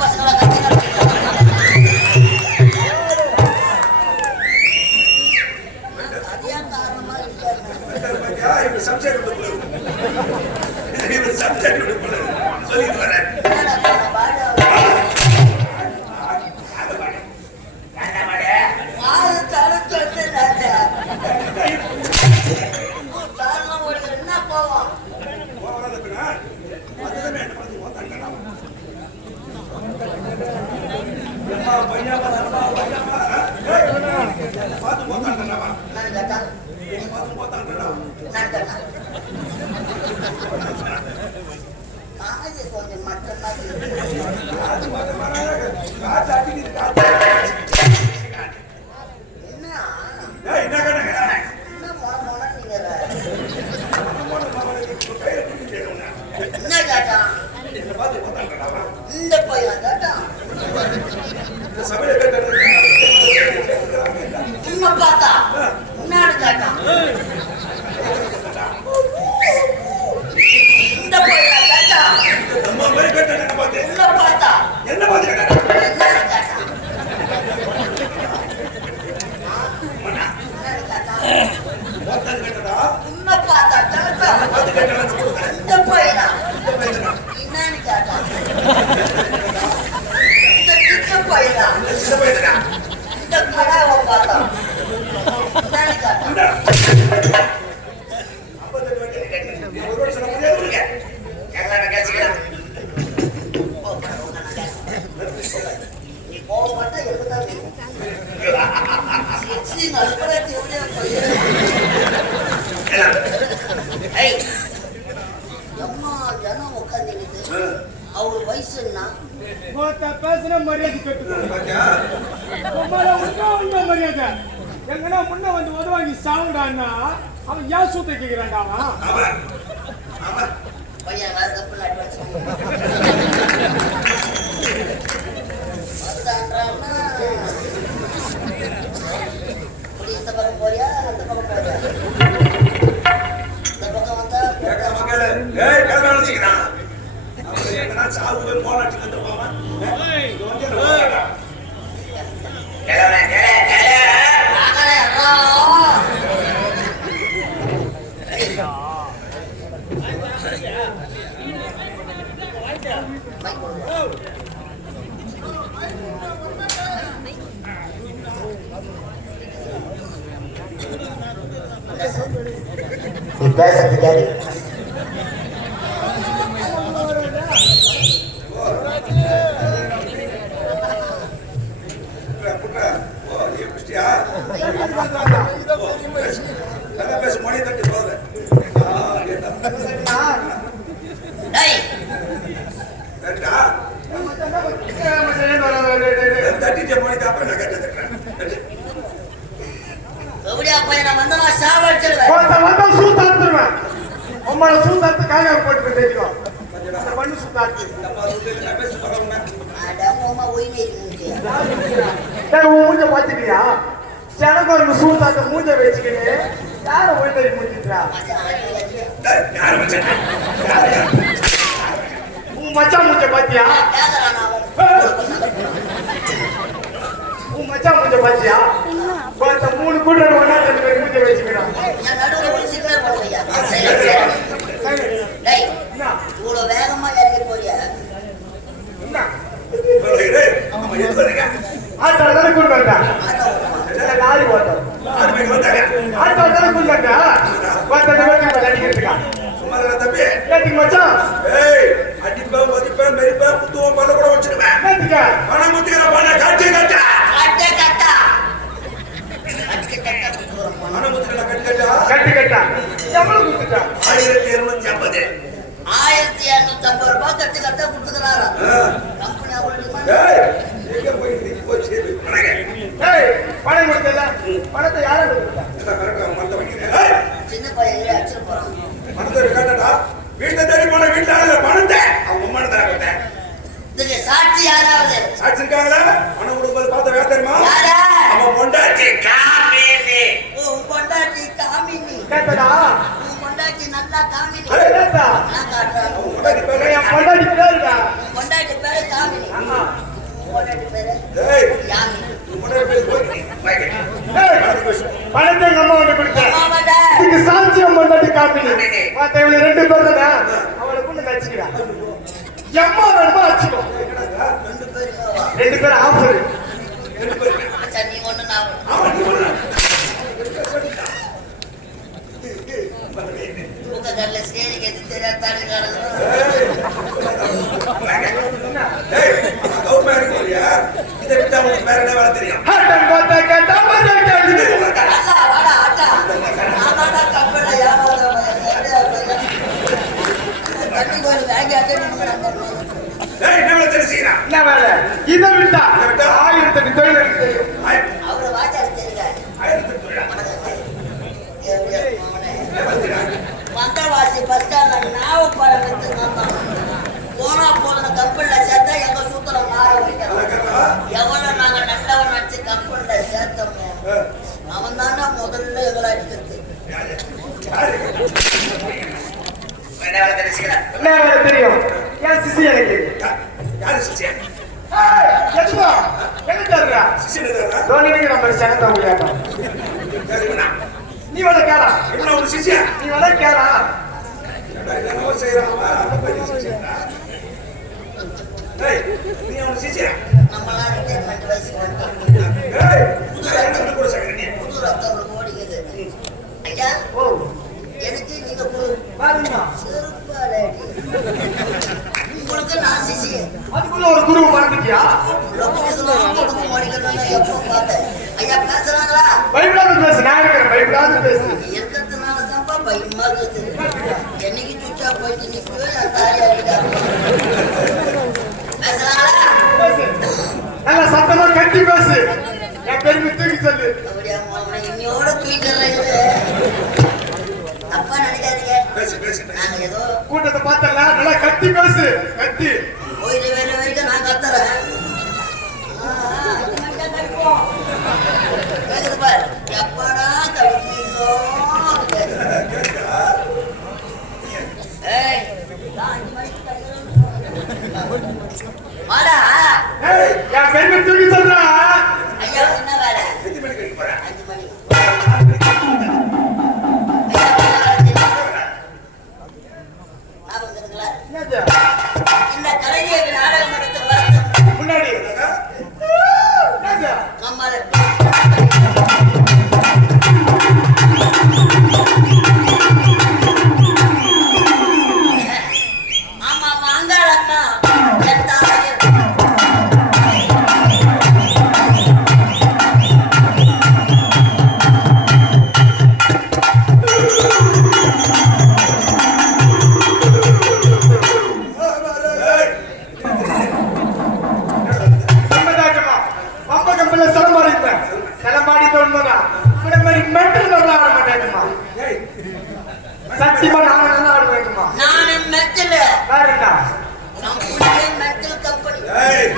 பசங்களை கத்தி இந்த பையன் உன்னை பார்த்தா முன்னாடி கேட்டான் இந்த பையன் கேட்டா உன்னை பார்த்தா என்ன பார்த்து கேட்டா உன்னை பார்த்தா இந்த பையனா என்னன்னு கேட்டான் இந்த சின்ன பையனா இந்த கடாவை பார்த்தா என்னன்னு கேட்டான் நீ போக மாட்டா எப்பதான் ஜனம் உட்காந்துக்கிட்டு அவரு வயசுன்னா பேசுன மரியாதை கேட்டு மரியாதை எங்கன்னா முன்ன வந்து உதவாங்கி சாவுடான்னா அவன் ஏன் சூத்த கேட்கிறான்டா அவன் பையன் வேற தப்பு அட்வான்ஸ் இந்த பக்கம் போறியா அந்த பக்கம் போறியா இந்த பக்கம் வந்தா மூஞ்ச பாத்துக்கியா செனக்கு சூத்தாத்த மூஞ்ச வச்சுக்கிட்டு யார ஒயிட்டரி மூஞ்சிட்டா உன் மச்சான் மூஞ்ச பாத்தியா உன் மச்சான் மூஞ்ச பாத்தியா பார்த்த 3 கூட்டர் ஒண்ணா மூஞ்ச வச்சுக்கிறான் இவ்வளவு வேகமா இறங்கி போறியா ஆட்டோ தானே கொண்டு வந்தா லாரி ஓட்டம் ஆட்டோ தானே கொண்டு வந்தா தம்பி மச்சான் அடிப்பேன் மதிப்பேன் மெரிப்பேன் புத்துவம் பல கூட வச்சிருவேன் பணம் முத்துக்கிற பணம் காட்சி கட்டா பணம் முத்துக்கிற கட்டி கட்டா எவ்வளவு கொடுத்துட்டா 1250 1250 ரூபாய் கட்டு கட்ட கொடுத்துக்கிறாரா கம்பெனி அவ்வளவு பணம் கொடுத்தல பணத்தை யாரும் சின்ன பையன் அடிச்சுட்டு போறான் பணத்தை கேட்டா வீட்டை தேடி போன வீட்டுல பணத்தை அவங்க உம்மான தர இதுக்கு சாட்சி யாராவது சாட்சி இருக்காங்களா பணம் கொடுக்கும்போது பார்த்த வேலை தெரியுமா அவன் பொண்டாட்டி காமினி உன் பொண்டாட்டி காமினி கேட்டடா உன் பொண்டாட்டி நல்லா காமினி கேட்டா நான் காட்டுறேன் பொண்டாட்டி பேரு என் பொண்டாட்டி பேருடா. பொண்டாட்டி பேரு காமினி. ஆமா. பொண்டாட்டி பேரு ஏய் யாமினி. பொண்டாட்டி பேரு போய் வைங்க ஏய், பணத்தை எங்க அம்மா வந்து கொடுத்தேன். ஆமாடா. இதுக்கு சாட்சியம் பொண்டாட்டி காப்பினி. மத்த இவங்க 2 பேர் தானே. அவளை கொண்டு கட்சிக்கிறா. எம்மா வேணுமா வச்சுக்கோ. ரெண்டு பேருமே 2 பேரும் ஆஃபர். சரி நீ ஒண்ணு நான் ஒண்ணு. ஆமா நீ போடா தூக்க கல்ல ஸ்டேரிங் எது தெரியாதானே காரணம். ஏய் கவுர் மேரி போறியா இத விட்டா உனக்கு வேற என்ன வேலை தெரியும் ஹட்டன் கோட்டை கேட்டா மஜா கேக்குது. அல்லா வாடா ஆட்டா. நானாடா கம்பள யாராவது தண்ணி கோயில் வாங்கி அட்டெண்ட் ஏய் என்ன வேலை தெரியுறா என்ன வேலை? இதை விட்டா 1008 தொழில் இருக்கு. அவரை வாஜாரு தெரியுங்க. மந்தவாசி பஸ் ஸ்டாண்ட்ல நாவப்பழம் வித்து போனா போன கப்பல்ல சேர்த்தா எங்க சூத்திர மாற வைக்கிறோம். எவ்வளவு நாங்க நல்லவன் நினைச்சு கப்பல்ல சேர்த்தோமோ அவன் தானே முதல்ல எங்களை அடிக்கிறது. என்ன வேலை தெரியுங்க? என்ன வேலை தெரியும்? ஏன் சிசி எனக்கு? யாரு சிசியா ஏய், எதுவா? எங்க தர்றா? சிசியா தோனிக்கு நம்ம சேனல் தான் முடியாட்டோம். சரிண்ணா நீ வேலை கேளா? என்ன ஒரு சிசியா நீ வேலை கேளா? என்ன செய்யறாமா அந்த பையன் சிசியா ஏய் நீ ஒரு சிசியா நம்மளாம் ரிட்டைர்மெண்ட் வயசுக்கு வந்துட்டோம். ஏய் புது கூட சகரனே புது ரத்தம் ஓடிக்குது. ஐயா ஓ, எனக்கு நீங்க புது பாருங்க. செருப்பாலடி. உங்களுக்கு நான் சிசி. அதுக்குள்ள ஒரு குரு மறந்துட்டியா? கொடுக்க மாட்டேங்கிறத எப்போ பார்த்தேன். ஐயா பேசுறாங்களா? பயப்படாத பேசு. நான் இருக்கிறேன். பயப்படாத பேசு. எத்தனால தான்ப்பா பயமா இருக்குது. என்னைக்கு சுச்சா போயிட்டு நிற்கவே என் தாயா இருக்காங்க. பேசுறாங்களா? பேசு. நல்லா சத்தமா கட்டி பேசு. என் பெருமை தூக்கி சொல்லு. அப்படியா மாமனை இன்னையோட தூக்கிறேன். தப்பா நினைக்காதீங்க. பேசு பேசு நாங்க ஏதோ கூட்டத்தை பார்த்தல நல்லா கட்டி பேசு. கட்டி. போயிட்டு வேற வரைக்கும் நான் கத்துறேன். கேக்குது பாரு. எப்படா கவிப்பீங்களோ? ஏய், நான் 5 மணிக்கு கத்துறேன். வாடா. ஏய், என் பெருமை தூக்கி சொல்றா. ஐயா என்ன வேலை? எத்தனை மணிக்கு வெளிய போற 5 மணி. ஐயா, ஞாபகம் இருக்குங்களா? என்னது? இந்த கலைஞர் நாடக மன்றத்துக்கு வரது முன்னாடி. என்னது? நம்மால ஆமா வாங்காளம்மா என் தாயே. ஏய் உண்மைதாக்கம்மா. பம்ப கம்பெனில சிலம்பாடிப்பேன். சிலம்பாடித்த உண்மைதான். இந்த மாதிரி மெட்டல் நல்லா ஆட மாட்டேங்கம்மா. ஏய் சத்தியமா நான் நல்லா ஆடுவேங்கம்மா. நானு மெட்டல். வேற என்ன? நம்முடைய மெட்டல் கம்பெனி ஏய்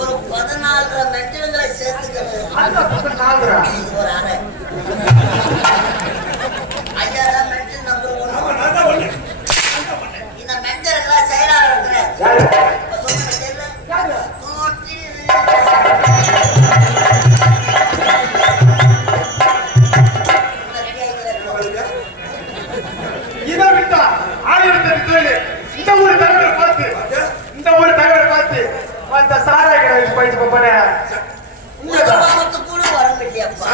ஒரு 14 மெட்டல்களை சேர்த்துக்கிறது. அதான் பக்கம் நாலுரா. இது ஒரு அறை. ஐயா தான் மெட்டல் நம்பர் 1. ஆமா நான் தான் ஒண்ணு இந்த மெட்டல்களை செயலாளர் இருக்கிறேன். யாரு? இப்ப சொல்றது தெரியல. யாரு? இதை விட்டா 1008 தொழில். இந்த ஒரு தகவலை பார்த்து மத்த சாராய கடை போயிட்டு போறேன். கூட வர முடியப்பா.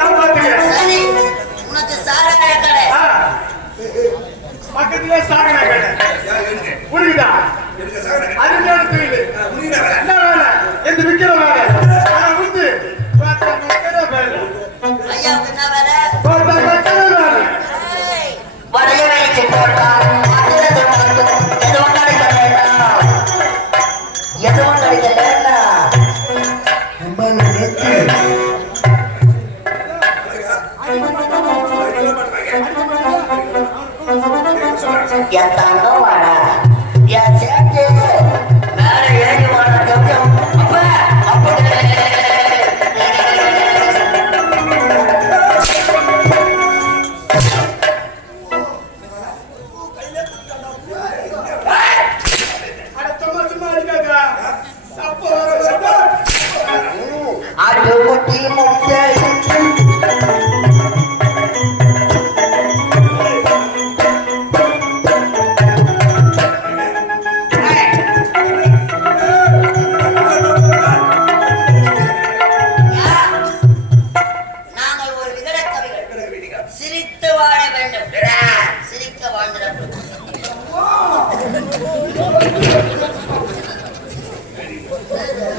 நான் பார்த்துக்கிறேன். சரி உனக்கு சாராய கடை. பக்கத்திலே சாகன கடை. யார் எங்க புரியுதா? எனக்கு சகரனே அருமையான தொழில். உன்ன வேலை என்ன வேலை? எந்த விக்கிற வேலை? ஆனா வந்து வைக்கிற வேலை. ஐயாவுக்கு என்ன வேலை? வைக்கிற வேலை. ஏய், வளைய வைத்து போட்டால் அதிலிருந்து வந்து எதுவும் கிடைக்க வேண்டாம். எதுவும் கிடைக்க வேண்டாம்.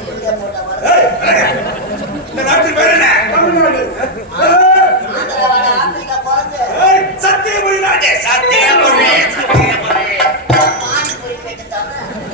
இந்தியா போட்டா வர ஏய், அடங்க. இந்த நாட்டுக்கு பேர் என்ன? தமிழ்நாடு. ஆந்திராவோட ஆப்பிரிக்கா பிறந்து ஏய், சத்தியபுரி நாடு. சத்தியபுரி. மாறி போய் போயிட்டு தமிழ்